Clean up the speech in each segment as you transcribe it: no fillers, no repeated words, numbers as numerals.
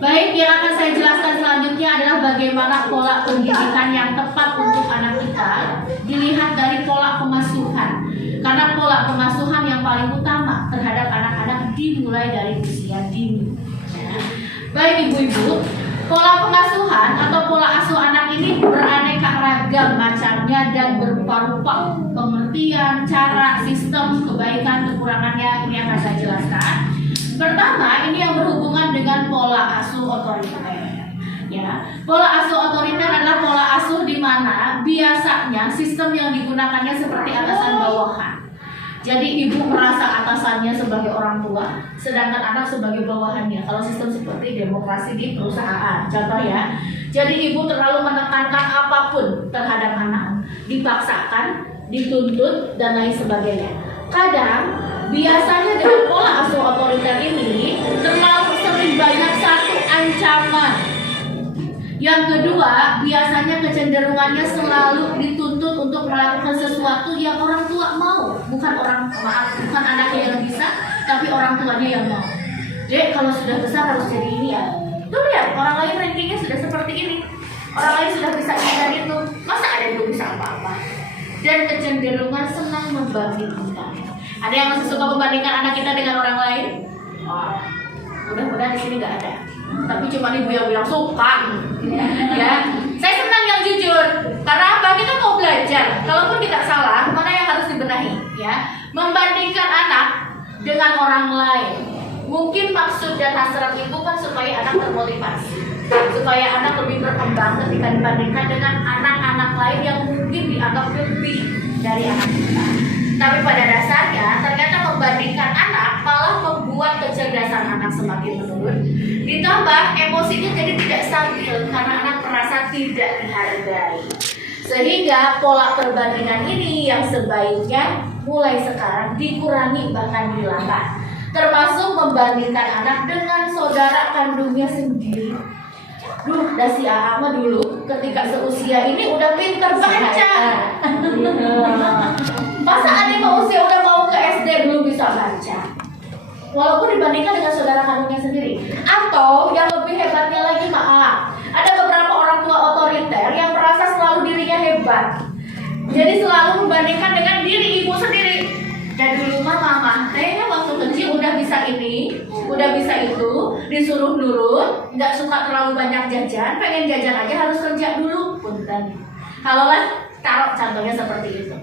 Baik, yang akan saya jelaskan selanjutnya adalah bagaimana pola pendidikan yang tepat untuk anak kita dilihat dari pola pengasuhan. Karena pola pengasuhan yang paling utama terhadap anak-anak dimulai dari usia dini. Baik ibu-ibu, pola pengasuhan atau pola asuh anak ini beraneka ragam macamnya dan berupa-rupa pengertian, cara, sistem, kebaikan, kekurangannya. Ini akan saya jelaskan. Pertama, ini yang berhubungan dengan pola asuh otoriter. Ya, pola asuh otoriter adalah pola asuh di mana biasanya sistem yang digunakannya seperti atasan bawahan. Jadi ibu merasa atasannya sebagai orang tua, sedangkan anak sebagai bawahannya. Kalau sistem seperti demokrasi di perusahaan, contoh ya. Jadi ibu terlalu menekankan apapun terhadap anak, dipaksakan, dituntut dan lain sebagainya. Kadang biasanya dengan pola asuh otoriter ini terlalu sering banyak satu ancaman. Yang kedua, biasanya kecenderungannya selalu dituntut untuk melakukan sesuatu yang orang tua mau, bukan anaknya yang bisa, tapi orang tuanya yang mau. Dek, kalau sudah besar harus jadi ini ya. Tuh lihat, orang lain rankingnya sudah seperti ini, orang lain sudah bisa ini dan itu, masa ada yang belum bisa apa-apa? Dan kecenderungan senang membandingkan. Ada yang masih suka membandingkan anak kita dengan orang lain? Wah, mudah-mudahan di sini nggak ada. Tapi cuma ibu yang bilang suka. Ya, saya senang yang jujur. Karena apa? Kita mau belajar. Kalaupun kita salah, mana yang harus dibenahi? Ya, membandingkan anak dengan orang lain. Mungkin maksud dan hasrat ibu kan supaya anak termotivasi, supaya anak lebih berkembang ketika dibandingkan dengan anak-anak lain yang mungkin dianggap lebih dari anak kita. Tapi pada dasarnya ternyata membandingkan anak malah membuat kecerdasan anak semakin menurun. Ditambah emosinya jadi tidak stabil karena anak merasa tidak dihargai. Sehingga pola perbandingan ini yang sebaiknya mulai sekarang dikurangi bahkan dihilangkan. Termasuk membandingkan anak dengan saudara kandungnya sendiri. Duh, dasi AA mah dulu ketika seusia ini udah pinter baca. Masa ada yang usia udah mau ke SD belum bisa baca? Walaupun dibandingkan dengan saudara kandungnya sendiri. Atau yang lebih hebatnya lagi, maaf, ada beberapa orang tua otoriter yang merasa selalu dirinya hebat. Jadi selalu membandingkan dengan diri ibu sendiri. Dan dulu mama, kayaknya waktu kecil udah bisa ini, udah bisa itu, disuruh nurut, nggak suka terlalu banyak jajan, pengen jajan aja harus kerja dulu, punten. Kalau lah, taruh contohnya seperti itu.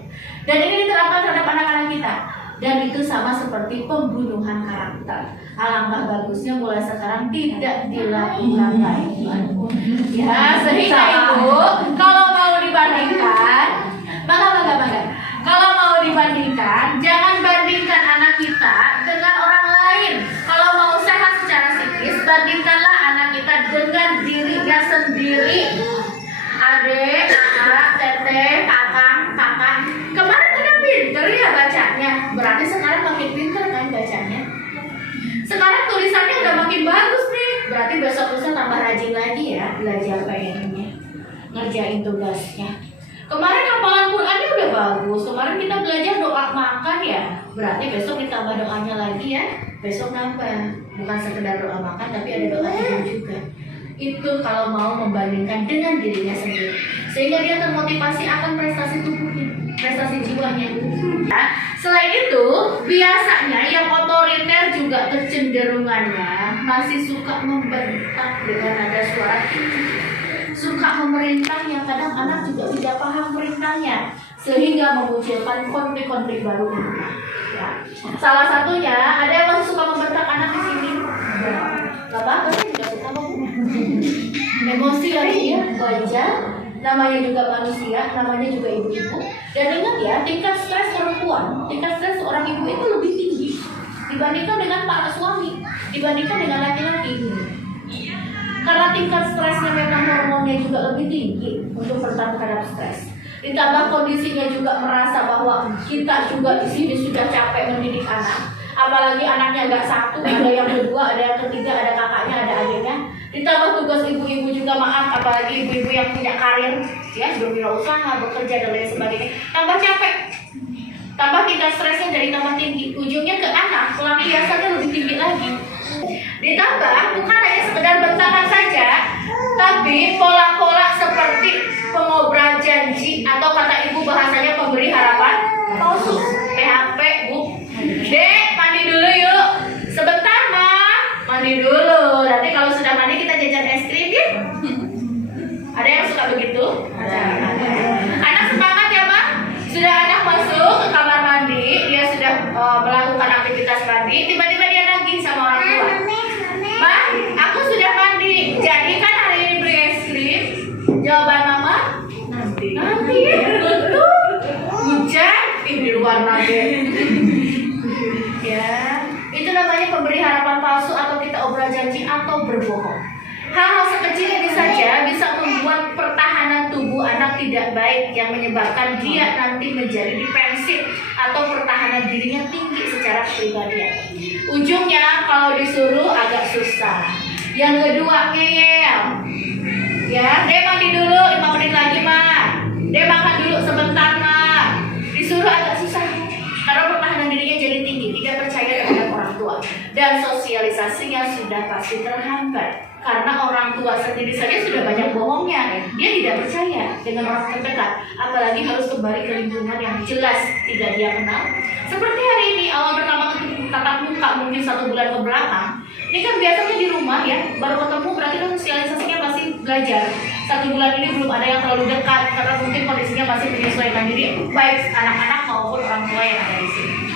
Dan ini diterapkan terhadap anak-anak kita. Dan itu sama seperti pembunuhan karakter. Alangkah bagusnya mulai sekarang tidak dilakukan lagi. Ya, sehingga itu kalau mau dibandingkan, bangga. Kalau mau dibandingkan, jangan bandingkan anak kita dengan orang lain. Kalau mau sehat secara psikis, bandingkanlah anak kita dengan dirinya sendiri. Adek, kakak, teteh, kakak. Kemarin kan pinter ya bacanya. Berarti sekarang makin pinter kan bacanya. Sekarang tulisannya udah makin bagus nih. Berarti besok lusa tambah rajin lagi ya belajar kayaknya, ngerjain tugasnya. Kemarin hafalan Qurannya udah bagus. Kemarin kita belajar doa makan ya. Berarti besok ditambah doanya lagi ya. Besok nambah. Bukan sekedar doa makan tapi ada doa tidur juga. Itu kalau mau membandingkan dengan dirinya sendiri. Sehingga dia termotivasi akan prestasi tubuhnya, prestasi jiwanya. Nah, selain itu, biasanya yang otoriter juga kecenderungannya masih suka membentak dengan nada suara tinggi. Suka memerintah yang kadang anak juga tidak paham perintahnya, sehingga memunculkan konflik-konflik baru. Ya. Salah satunya ada yang masih suka membentak anak di sini. Gak apa-apa sih, tidak suka emosi lagi ya, wajar. Namanya juga manusia, namanya juga ibu-ibu. Dan ingat ya, tingkat stres perempuan, tingkat stres seorang ibu itu lebih tinggi dibandingkan dengan para suami, dibandingkan dengan laki-laki. Karena tingkat stresnya memang hormonnya juga lebih tinggi untuk bertahan terhadap stres. Ditambah kondisinya juga merasa bahwa kita juga di sini sudah capek mendidik anak. Apalagi anaknya nggak satu, ada yang kedua, ada yang ketiga, ada kakaknya, ada adiknya. Ditambah tugas ibu-ibu juga maaf, apalagi ibu-ibu yang punya karir, ya berwirausaha, bekerja dan lain sebagainya. Tambah capek, tambah tingkat stresnya jadi tambah tinggi. Ujungnya ke anak, pelampiasannya lebih tinggi lagi. Ditambah bukan hanya Tapi pola-pola seperti pengobral janji atau kata ibu bahasanya pemberi harapan palsu, PHP bu. Dek, mandi dulu yuk. Sebentar mah, mandi dulu. Nanti kalau sudah mandi kita jajan es krim ya. Ada yang suka begitu? Ada. Anak semangat ya Bang. Sudah anak masuk ke kamar mandi, dia sudah melakukan aktivitas mandi. Tiba-tiba dia nagih sama orang tua. Bang, aku sudah mandi. Jadi kan hari ini beli es krim? Jawaban mama? Nanti. Nanti betul. Hujan, di luar nanti. Ya, itu namanya pemberi harapan palsu atau kita obral janji atau berbohong. Hal-hal sekecil ini saja bisa membuat pertahanan tubuh anak tidak baik yang menyebabkan dia nanti menjadi defensif atau pertahanan dirinya tinggi secara kepribadian. Ujungnya kalau disuruh agak susah. Yang kedua ngeyel. Ya, Dek mandi dulu 5 menit lagi mah. Dek makan dulu sebentar mah. Disuruh agak susah karena pertahanan dirinya jadi tinggi, tidak percaya terhadap orang tua dan sosialisasinya sudah pasti terhambat. Karena orang tua sendiri saja sudah banyak bohongnya, dia tidak percaya dengan orang terdekat, apalagi harus kembali ke lingkungan yang jelas tidak dia kenal. Seperti hari ini awal pertama tatap muka mungkin 1 bulan ke belakang, ini kan biasanya di rumah ya, baru ketemu berarti kan sosialisasinya masih belajar. 1 bulan ini belum ada yang terlalu dekat karena mungkin kondisinya masih menyesuaikan diri, baik anak-anak maupun orang tua yang ada di sini.